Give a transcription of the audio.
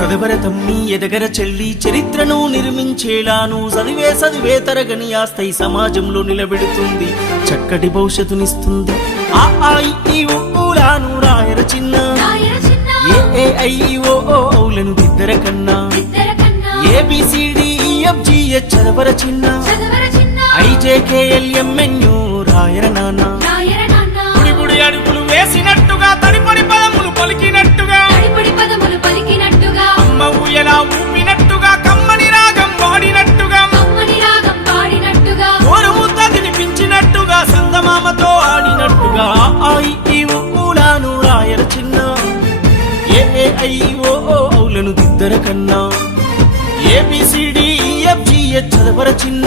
సదవర తమ్మి ఎదగర చెల్లి చరిత్రను నిర్మించేలాను చదివే తరగని ఆస్థై సమాజంలో నిలబెడుతుంది చక్కటి భవిష్యత్తునిస్తుంది ఆ ఊలాను రాయర చిన్న ఏఐఓఓలను దిద్దర కన్నా ABCDEFGH చదవర చిన్న IJKLMNO రాయర నాన్న గుడి అడుగులు వేసినట్టుగా తడిపడి పదములు పలికినట్టుగా అమ్మ ఊయలా ఊపినట్టుగా కమ్మని రాగం వాడినట్టుగా ఓరముద్ద తినిపించినట్టుగా సంగమామతో ఆడినట్టుగా ఊలాను రాయర చిన్న ఏఐఓఓలను దిద్దర కన్నా ABCDEFGH చదవర చిన్న